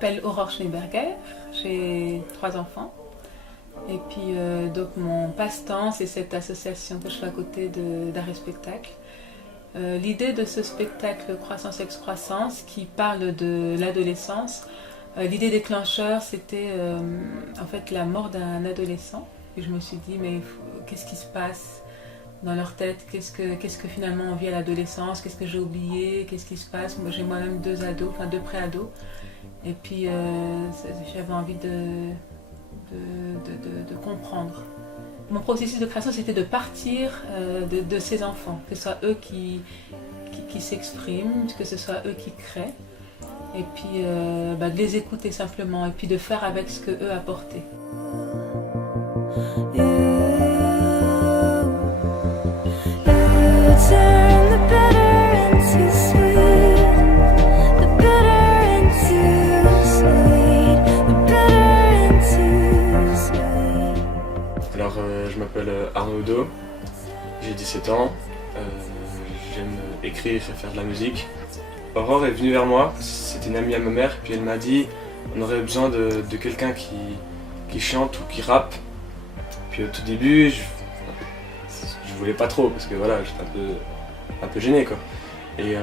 m'appelle Aurore Schneeberger, j'ai 3 enfants. Et puis donc mon passe-temps, c'est cette association que je fais à côté d'Art et Spectacle. L'idée de ce spectacle Croissance Excroissance qui parle de l'adolescence, l'idée déclencheur c'était en fait la mort d'un adolescent. Et je me suis dit mais qu'est-ce qui se passe dans leur tête, qu'est-ce que finalement on vit à l'adolescence, qu'est-ce que j'ai oublié, qu'est-ce qui se passe. Moi j'ai moi-même 2 ados, enfin 2 pré-ados. Et puis j'avais envie de comprendre. Mon processus de création, c'était de partir de ces enfants, que ce soit eux qui s'expriment, que ce soit eux qui créent, et puis de les écouter simplement, et puis de faire avec ce qu'eux apportaient. Alors, je m'appelle Arnaud Odo, j'ai 17 ans, j'aime écrire et faire de la musique. Aurore est venue vers moi, c'était une amie à ma mère, puis elle m'a dit on aurait besoin de quelqu'un qui chante ou qui rappe. Puis au tout début, je voulais pas trop, parce que voilà, j'étais un peu gêné quoi. Et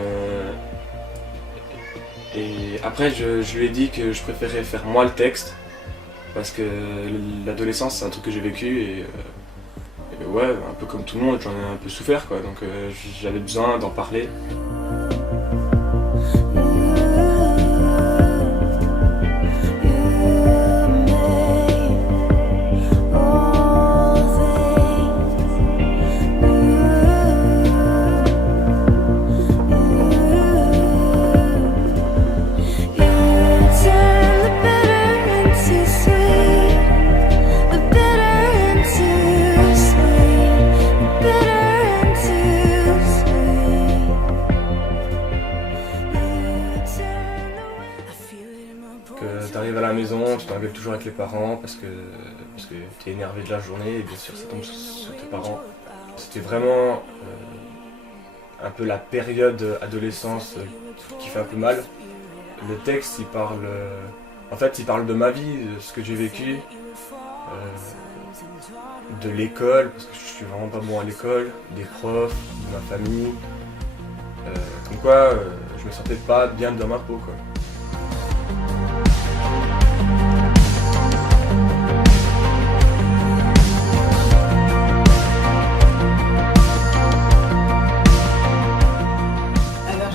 après, je lui ai dit que je préférais faire moi le texte, parce que l'adolescence c'est un truc que j'ai vécu et ouais, un peu comme tout le monde, j'en ai un peu souffert quoi, donc j'avais besoin d'en parler. T'arrives à la maison, tu t'engueules toujours avec les parents parce que t'es énervé de la journée et bien sûr ça tombe sur tes parents. C'était vraiment un peu la période adolescence qui fait un peu mal. Le texte il parle de ma vie, de ce que j'ai vécu, de l'école, parce que je suis vraiment pas bon à l'école, des profs, de ma famille. Comme quoi je me sentais pas bien dans ma peau quoi.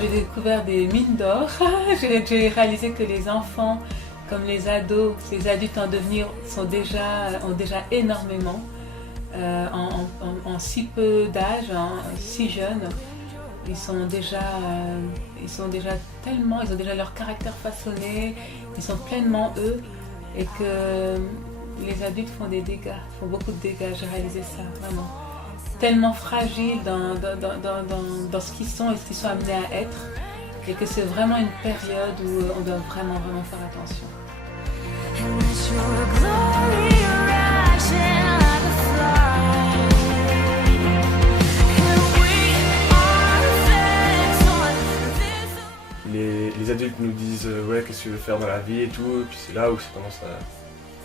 J'ai découvert des mines d'or. J'ai réalisé que les enfants, comme les ados, les adultes en devenir, ont déjà énormément. En si peu d'âge, si jeunes, ils sont déjà tellement, ils ont déjà leur caractère façonné, ils sont pleinement eux, et que les adultes font des dégâts, font beaucoup de dégâts. J'ai réalisé ça, vraiment. Tellement fragiles dans ce qu'ils sont et ce qu'ils sont amenés à être, et que c'est vraiment une période où on doit vraiment faire attention. Les adultes nous disent ouais, qu'est-ce que tu veux faire dans la vie et tout, et puis c'est là où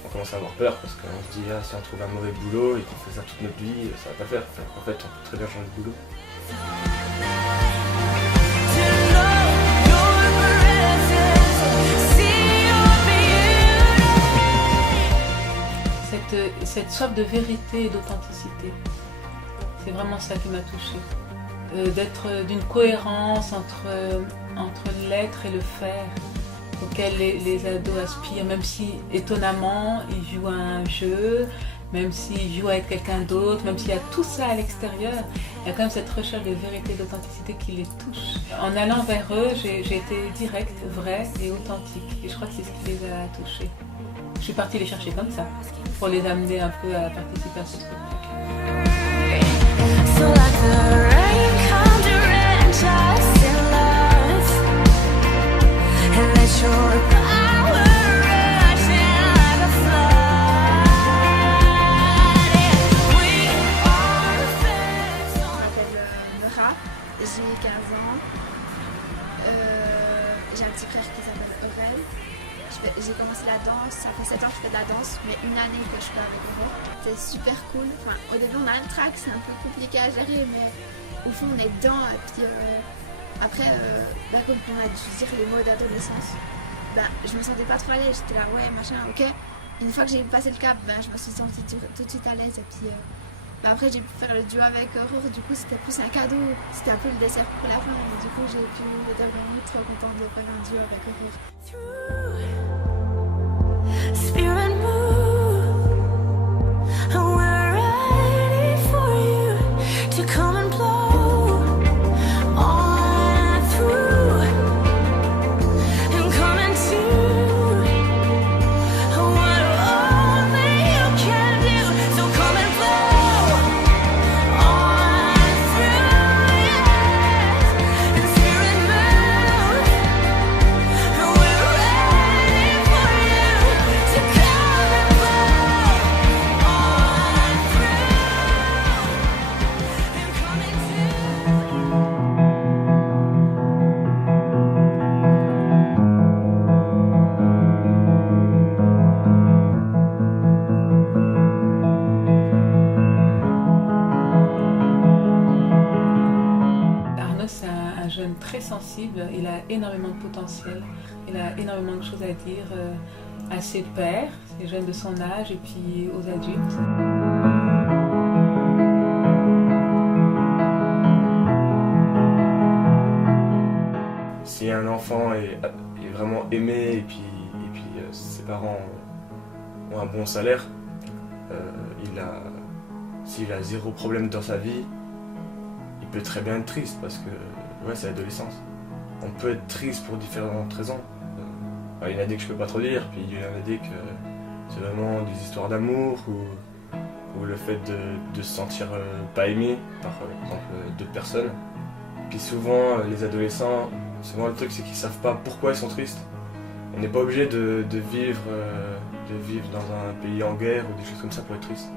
on commence à avoir peur parce qu'on se dit ah, si on trouve un mauvais boulot et qu'on fait ça toute notre vie, ça va pas faire. En fait, on peut très bien changer de boulot. Cette soif de vérité et d'authenticité, c'est vraiment ça qui m'a touchée. D'être d'une cohérence entre l'être et le faire, auquel les ados aspirent, même si étonnamment ils jouent à un jeu, même s'ils jouent à être quelqu'un d'autre, même s'il y a tout ça à l'extérieur, il y a quand même cette recherche de vérité et d'authenticité qui les touche. En allant vers eux, j'ai été directe, vraie et authentique, et je crois que c'est ce qui les a touchés. Je suis partie les chercher comme ça, pour les amener un peu à participer à ce spectacle. J'ai 15 ans, j'ai un petit frère qui s'appelle Aurel, je fais année que je fais avec Aurore. C'est super cool. Enfin, au début, on a le track, c'est un peu compliqué à gérer, mais au fond, on est dedans. Et puis après, comme on a dû dire les mots d'adolescence, je me sentais pas trop à l'aise. J'étais là, ouais, machin, ok. Une fois que j'ai passé le cap, je me suis sentie tout de suite à l'aise. Et puis après, j'ai pu faire le duo avec Aurore. Du coup, c'était plus un cadeau. C'était un peu le dessert pour la fin. Et du coup, j'ai pu être vraiment trop contente de faire un duo avec Aurore. Spirit move, we're ready for you to come and blow on through and come into what only you can do. So come and blow on through, yes, and spirit move, we're ready for you to come and blow on through and come into. Arnaud, c'est un jeune très sensible, il a énormément de potentiel, il a énormément de choses à dire à ses pairs, les jeunes de son âge, et puis aux adultes. Si un enfant est vraiment aimé et puis ses parents ont un bon salaire, s'il a zéro problème dans sa vie, il peut très bien être triste parce que c'est l'adolescence. On peut être triste pour différentes raisons. Il y en a des que je peux pas trop dire, puis il y en a des que c'est vraiment des histoires d'amour ou le fait de se sentir pas aimé par exemple d'autres personnes. Puis souvent les adolescents, souvent le truc c'est qu'ils savent pas pourquoi ils sont tristes. On n'est pas obligé de vivre dans un pays en guerre ou des choses comme ça pour être triste.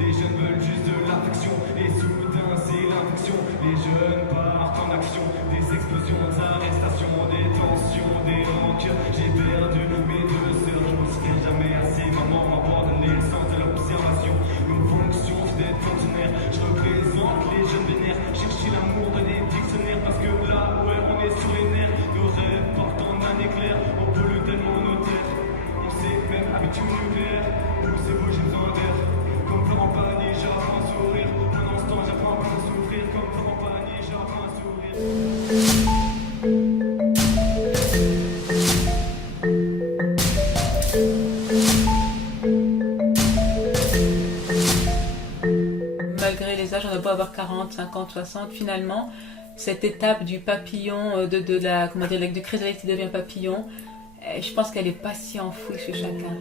Les jeunes veulent juste de l'affection et soudain c'est l'infection. Les jeunes partent en action, des explosions, des arrestations, des tensions, des rancœurs. J'ai perdu mes deux sœurs, je me serai jamais assez. Maman m'a abandonné le sens de l'observation. Une fonction d'être fonctionnaire, je représente les jeunes vénères. Chercher l'amour dans les dictionnaires parce que là ouais on est sur les nerfs. Nos rêves portent en un éclair, on pollue tellement nos têtes. On s'est même habitué au nucléaire, où c'est beau j'ai besoin d'air. Comme Florent Pagny, j'apprends à sourire. Un instant, j'apprends à souffrir. Comme Florent Pagny, j'apprends à sourire. Malgré les âges, on a beau avoir 40, 50, 60, finalement, cette étape du papillon, du chrysalide qui devient papillon, je pense qu'elle n'est pas si enfouie chez chacun.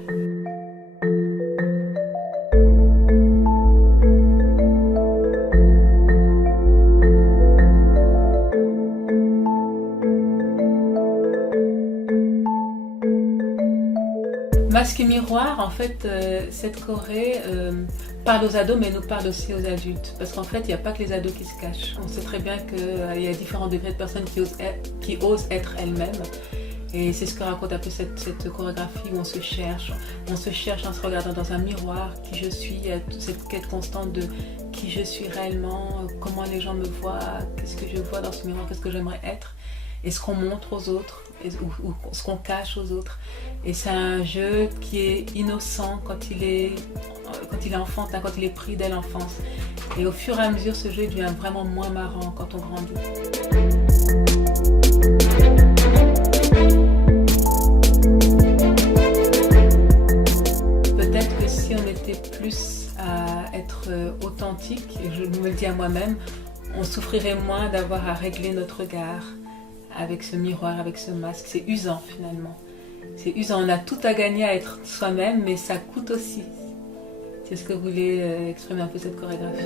Masque et miroir, en fait, cette choré parle aux ados, mais nous parle aussi aux adultes. Parce qu'en fait, il n'y a pas que les ados qui se cachent. On sait très bien qu'il y a différents degrés de personnes qui osent être elles-mêmes. Et c'est ce que raconte un peu cette chorégraphie où on se cherche en se regardant dans un miroir, qui je suis, il y a toute cette quête constante de qui je suis réellement, comment les gens me voient, qu'est-ce que je vois dans ce miroir, qu'est-ce que j'aimerais être. Et ce qu'on montre aux autres, ou ce qu'on cache aux autres. Et c'est un jeu qui est innocent quand il est enfantin, quand il est pris dès l'enfance. Et au fur et à mesure, ce jeu devient vraiment moins marrant quand on grandit. Peut-être que si on était plus à être authentique, et je me le dis à moi-même, on souffrirait moins d'avoir à régler notre regard avec ce miroir, avec ce masque. C'est usant finalement. C'est usant. On a tout à gagner à être soi-même, mais ça coûte aussi. C'est ce que voulait exprimer un peu cette chorégraphie.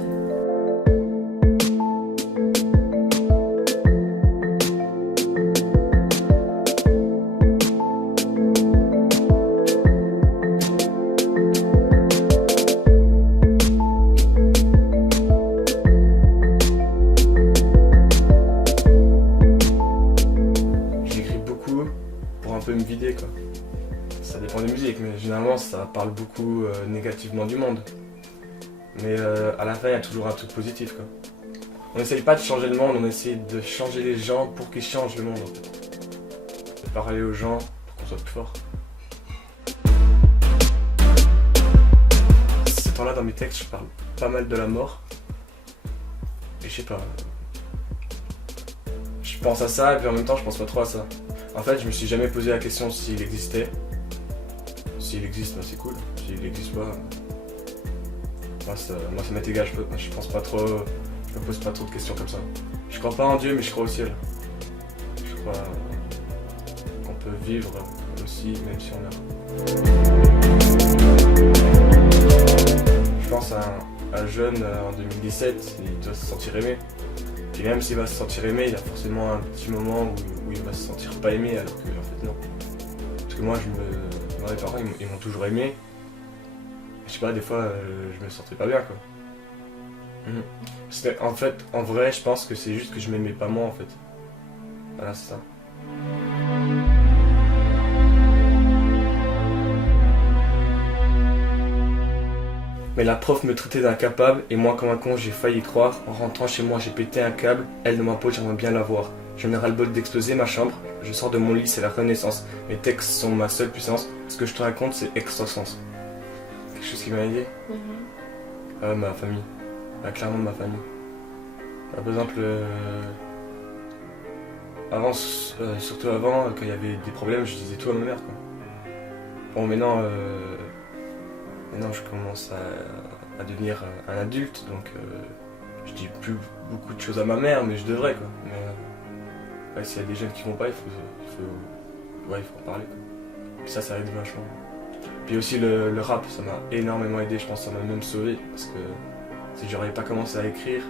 généralement ça parle beaucoup négativement du monde. Mais à la fin il y a toujours un truc positif quoi. On n'essaye pas de changer le monde, on essaye de changer les gens pour qu'ils changent le monde en fait. De parler aux gens pour qu'on soit plus fort. Ces temps-là dans mes textes je parle pas mal de la mort. Et je sais pas. Je pense à ça et puis en même temps je pense pas trop à ça. En fait je me suis jamais posé la question s'il existait. S'il existe, c'est cool. S'il n'existe pas, moi ça m'est égal, je pense pas trop, je me pose pas trop de questions comme ça. Je crois pas en Dieu mais je crois au ciel. Je crois qu'on peut vivre aussi même si on meurt. Je pense à un jeune en 2017, il doit se sentir aimé. Et même s'il va se sentir aimé, il y a forcément un petit moment où il va se sentir pas aimé alors que en fait non. Parce que moi mes parents ils m'ont toujours aimé. Je sais pas, des fois je me sentais pas bien quoi. C'était, en fait, en vrai je pense que c'est juste que je m'aimais pas moi en fait. Voilà c'est ça. Mais la prof me traitait d'incapable et moi comme un con j'ai failli y croire. En rentrant chez moi j'ai pété un câble, elle de ma peau j'aimerais bien la voir. J'en ai ras le bol d'exploser ma chambre, je sors de mon lit, c'est la renaissance. Mes textes sont ma seule puissance, ce que je te raconte c'est extra-sens. Quelque chose qui m'a aidé. Ma famille, clairement ma famille. Par exemple, avant, surtout avant, quand il y avait des problèmes, je disais tout à ma mère quoi. Bon maintenant je commence à devenir un adulte, donc je dis plus beaucoup de choses à ma mère, mais je devrais quoi. Mais s'il y a des jeunes qui vont pas, il faut en parler quoi. Et ça aide vachement. Puis aussi le rap, ça m'a énormément aidé, je pense que ça m'a même sauvé, parce que si j'aurais pas commencé à écrire,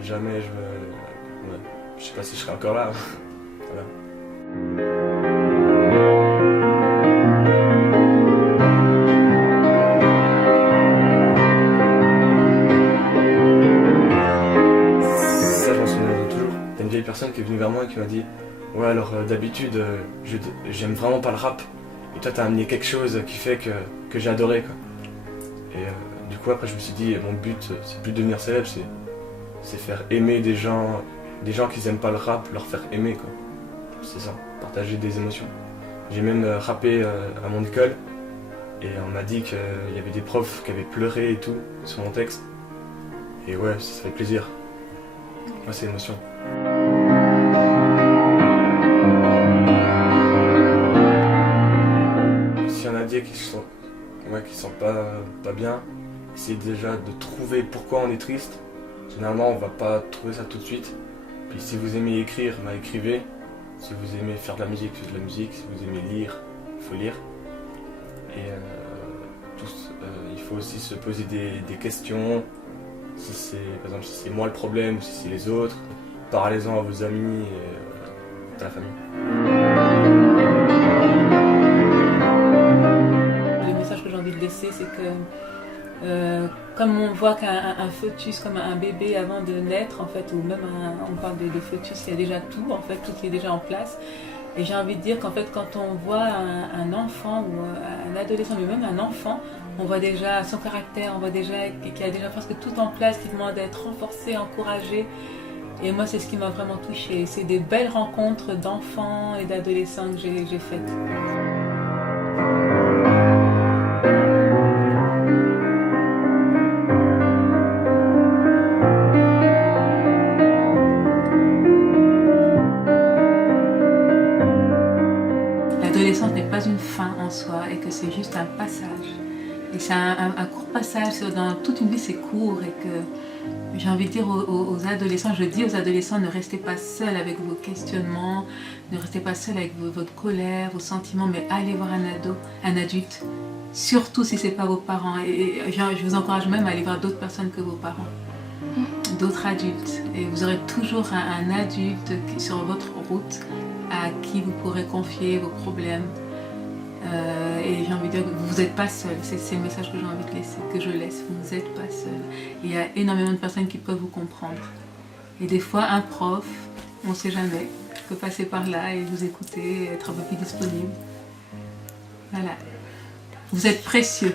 jamais je sais pas si je serais encore là. Voilà. Personne qui est venue vers moi et qui m'a dit ouais alors d'habitude j'aime vraiment pas le rap et toi t'as amené quelque chose qui fait que j'ai adoré quoi. Et du coup après je me suis dit mon but c'est plus de devenir célèbre, c'est faire aimer des gens qui aiment pas le rap, leur faire aimer quoi. C'est ça, partager des émotions. J'ai même rappé à mon école et on m'a dit qu'il y avait des profs qui avaient pleuré et tout sur mon texte et ouais ça fait plaisir. Moi c'est l'émotion. S'il y en a des qui sont pas bien, essayez déjà de trouver pourquoi on est triste. Généralement on va pas trouver ça tout de suite. Puis si vous aimez écrire, écrivez. Si vous aimez faire de la musique, faites de la musique. Si vous aimez lire, il faut lire. Et il faut aussi se poser des questions. Si c'est, par exemple, si c'est moi le problème ou si c'est les autres. Parlez-en à vos amis et à la famille. Le message que j'ai envie de laisser, c'est que comme on voit qu'un fœtus, comme un bébé avant de naître, en fait, ou même on parle de fœtus, il y a déjà tout, en fait, tout qui est déjà en place. Et j'ai envie de dire qu'en fait, quand on voit un enfant ou un adolescent, mais même un enfant, on voit déjà son caractère, on voit déjà qu'il y a déjà presque tout en place, qui demande d'être renforcé, encouragé. Et moi, c'est ce qui m'a vraiment touchée. C'est des belles rencontres d'enfants et d'adolescents que j'ai faites. L'adolescence n'est pas une fin en soi et que c'est juste un passage. Et c'est un court passage, dans toute une vie c'est court et que j'ai envie de dire aux adolescents, je dis aux adolescents, ne restez pas seuls avec vos questionnements, ne restez pas seuls avec votre colère, vos sentiments, mais allez voir un adulte, surtout si ce n'est pas vos parents. Et je vous encourage même à aller voir d'autres personnes que vos parents, d'autres adultes. Et vous aurez toujours un adulte sur votre route à qui vous pourrez confier vos problèmes. Et j'ai envie de dire que vous n'êtes pas seul, c'est le message que j'ai envie de laisser, que je laisse, vous n'êtes pas seul. Il y a énormément de personnes qui peuvent vous comprendre. Et des fois, un prof, on ne sait jamais, peut passer par là et vous écouter, être un peu plus disponible. Voilà. Vous êtes précieux.